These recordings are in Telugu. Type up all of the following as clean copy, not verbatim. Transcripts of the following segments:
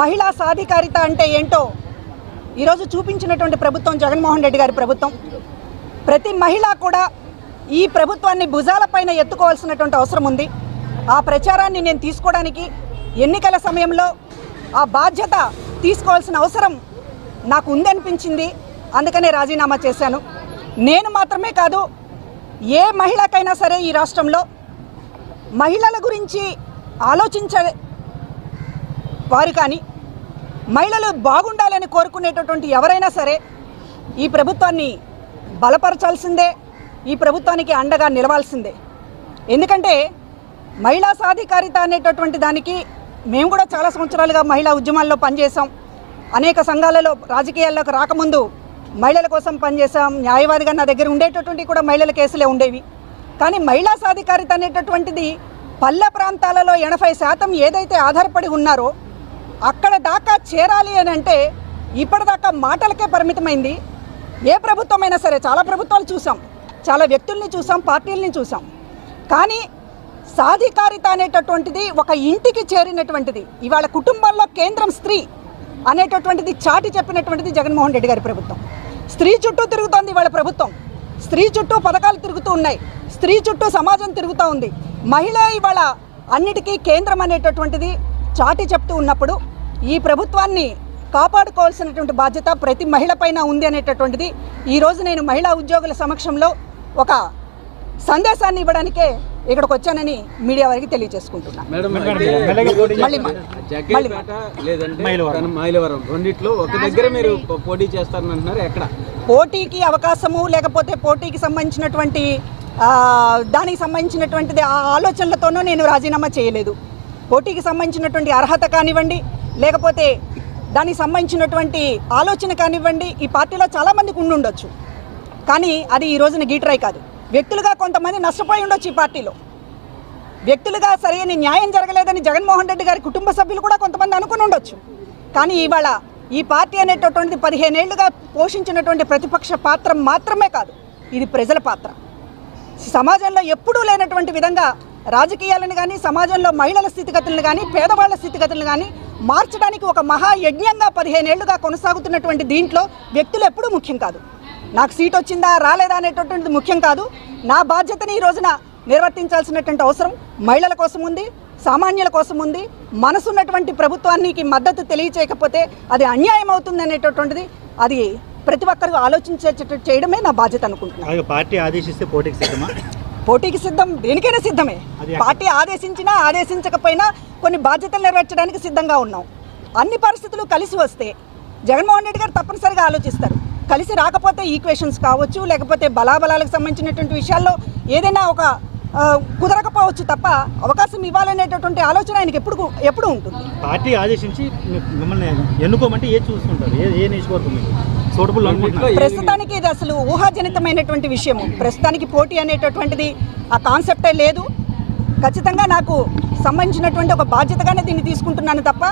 మహిళా సాధికారిత అంటే ఏంటో ఈరోజు చూపించినటువంటి ప్రభుత్వం జగన్మోహన్ రెడ్డి గారి ప్రభుత్వం. ప్రతి మహిళ కూడా ఈ ప్రభుత్వాన్ని భుజాలపైన ఎత్తుకోవాల్సినటువంటి అవసరం ఉంది. ఆ ప్రచారాన్ని నేను తీసుకోవడానికి ఎన్నికల సమయంలో ఆ బాధ్యత తీసుకోవాల్సిన అవసరం నాకు ఉందనిపించింది. అందుకనే రాజీనామా చేశాను. నేను మాత్రమే కాదు, ఏ మహిళకైనా సరే ఈ రాష్ట్రంలో మహిళల గురించి ఆలోచించే వారు కానీ, మహిళలు బాగుండాలని కోరుకునేటటువంటి ఎవరైనా సరే ఈ ప్రభుత్వాన్ని బలపరచాల్సిందే, ఈ ప్రభుత్వానికి అండగా నిలవాల్సిందే. ఎందుకంటే మహిళా సాధికారిత అనేటటువంటి దానికి మేము కూడా చాలా సంవత్సరాలుగా మహిళా ఉద్యమాల్లో పనిచేసాం. అనేక సంఘాలలో రాజకీయాల్లోకి రాకముందు మహిళల కోసం పనిచేసాం. న్యాయవాదిగా నా దగ్గర ఉండేటటువంటి కూడా మహిళల కేసులే ఉండేవి. కానీ మహిళా సాధికారిత అనేటటువంటిది పల్లె ప్రాంతాలలో 80% ఏదైతే ఆధారపడి ఉన్నారో అక్కడ దాకా చేరాలి అని అంటే ఇప్పటిదాకా మాటలకే పరిమితమైంది. ఏ ప్రభుత్వమైనా సరే, చాలా ప్రభుత్వాలు చూసాం, చాలా వ్యక్తుల్ని చూసాం, పార్టీలని చూసాం. కానీ సాధికారిత అనేటటువంటిది ఒక ఇంటికి చేరినటువంటిది. ఇవాళ కుటుంబంలో కేంద్రం స్త్రీ అనేటటువంటిది చాటి చెప్పినటువంటిది జగన్మోహన్ రెడ్డి గారి ప్రభుత్వం. స్త్రీ చుట్టూ తిరుగుతోంది ఇవాళ ప్రభుత్వం. స్త్రీ చుట్టూ పథకాలు తిరుగుతూ ఉన్నాయి. స్త్రీ చుట్టూ సమాజం తిరుగుతూ ఉంది. మహిళ ఇవాళ అన్నిటికీ కేంద్రం అనేటటువంటిది చాటి చెప్తూ ఉన్నప్పుడు ఈ ప్రభుత్వాన్ని కాపాడుకోవాల్సినటువంటి బాధ్యత ప్రతి మహిళ పైన ఉంది అనేటటువంటిది ఈరోజు నేను మహిళా ఉద్యోగుల సమక్షంలో ఒక సందేశాన్ని ఇవ్వడానికే ఇక్కడికి వచ్చానని మీడియా వారికి తెలియజేసుకుంటున్నాను. పోటీకి అవకాశము లేకపోతే పోటీకి సంబంధించినటువంటి దానికి సంబంధించినటువంటిది ఆ ఆలోచనలతోనూ నేను రాజీనామా చేయలేదు. పోటీకి సంబంధించినటువంటి అర్హత కానివ్వండి, లేకపోతే దానికి సంబంధించినటువంటి ఆలోచన కానివ్వండి, ఈ పార్టీలో చాలామందికి ఉండుండొచ్చు. కానీ అది ఈ రోజున గీటరాయి కాదు. వ్యక్తులుగా కొంతమంది నష్టపోయి ఉండొచ్చు. ఈ పార్టీలో వ్యక్తులుగా సరైన న్యాయం జరగలేదని జగన్మోహన్ రెడ్డి గారి కుటుంబ సభ్యులు కూడా కొంతమంది అనుకుని ఉండొచ్చు. కానీ ఇవాళ ఈ పార్టీ అనేటటువంటిది 15 ఏళ్లుగా పోషించినటువంటి ప్రతిపక్ష పాత్ర మాత్రమే కాదు, ఇది ప్రజల పాత్ర. సమాజంలో ఎప్పుడూ లేనటువంటి విధంగా రాజకీయాలను కానీ, సమాజంలో మహిళల స్థితిగతులను కానీ, పేదవాళ్ల స్థితిగతులను కానీ మార్చడానికి ఒక మహాయజ్ఞంగా 15 ఏళ్లుగా కొనసాగుతున్నటువంటి దీంట్లో వ్యక్తులు ఎప్పుడూ ముఖ్యం కాదు. నాకు సీట్ వచ్చిందా రాలేదా అనేటటువంటిది ముఖ్యం కాదు. నా బాధ్యతని ఈ రోజున నిర్వర్తించాల్సినటువంటి అవసరం మహిళల కోసం ఉంది, సామాన్యుల కోసం ఉంది. మనసున్నటువంటి ప్రభుత్వానికి మద్దతు తెలియచేయకపోతే అది అన్యాయం అవుతుంది అనేటటువంటిది అది ప్రతి ఒక్కరూ ఆలోచించేటట్టు చేయడమే నా బాధ్యత అనుకుంటున్నాను. పార్టీ ఆదేశిస్తే పోటీకి సిద్ధమా? పోటీకి సిద్ధం, దేనికైనా సిద్ధమే. పార్టీ ఆదేశించినా ఆదేశించకపోయినా కొన్ని బాధ్యతలు నెరవేర్చడానికి సిద్ధంగా ఉన్నాం. అన్ని పరిస్థితులు కలిసి వస్తే జగన్మోహన్ రెడ్డి గారు తప్పనిసరిగా ఆలోచిస్తారు. కలిసి రాకపోతే ఈక్వేషన్స్ కావచ్చు, లేకపోతే బలాబలాలకు సంబంధించినటువంటి విషయాల్లో ఏదైనా ఒక కుదరకపోవచ్చు తప్ప అవకాశం ఇవ్వాలనేటటువంటి ఆలోచన ఆయనకి ఎప్పుడు ఉంటుంది. పార్టీ ఆదేశించి మిమ్మల్ని ఎన్నుకోమంటే ఏ చూసుకుంటారు? ఏ నియోజకవర్గం ప్రస్తుతానికి ఇది అసలు ఊహాజనితమైనటువంటి విషయము. ప్రస్తుతానికి పోటీ అనేటటువంటిది ఆ కాన్సెప్టే లేదు. ఖచ్చితంగా నాకు సంబంధించినటువంటి ఒక బాధ్యతగానే దీన్ని తీసుకుంటున్నాను తప్ప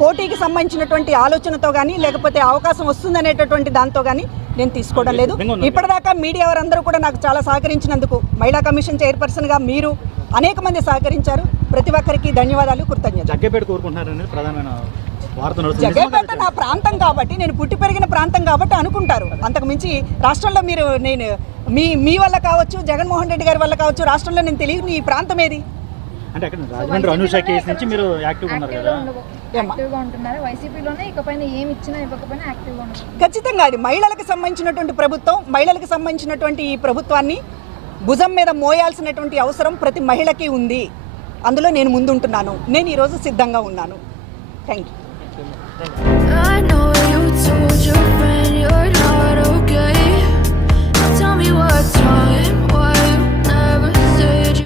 పోటీకి సంబంధించినటువంటి ఆలోచనతో కానీ, లేకపోతే అవకాశం వస్తుందనేటటువంటి దాంతో కానీ నేను తీసుకోవడం లేదు. ఇప్పటిదాకా మీడియా వారందరూ కూడా నాకు చాలా సహకరించినందుకు, మహిళా కమిషన్ చైర్పర్సన్గా మీరు అనేక మంది సహకరించారు. ప్రతి ఒక్కరికి ధన్యవాదాలు, కృతజ్ఞతలు. జగ్గైపేట నా ప్రాంతం కాబట్టి, నేను పుట్టి పెరిగిన ప్రాంతం కాబట్టి అనుకుంటారు. అంతకు మించి రాష్ట్రంలో మీరు నేను మీ వల్ల కావచ్చు, జగన్మోహన్ రెడ్డి గారి వల్ల కావచ్చు, రాష్ట్రంలో నేను తెలియని ఈ ప్రాంతం ఏది అంటే అక్కడ రాజమండ్రి అనూష కేసు నుంచి మీరు యాక్టివ్గా ఉన్నారు కదా? ఖచ్చితంగా అది మహిళలకు సంబంధించినటువంటి ప్రభుత్వం. మహిళలకు సంబంధించినటువంటి ఈ ప్రభుత్వాన్ని భుజం మీద మోయాల్సినటువంటి అవసరం ప్రతి మహిళకి ఉంది. అందులో నేను ముందుంటున్నాను. నేను ఈరోజు సిద్ధంగా ఉన్నాను. Thank you.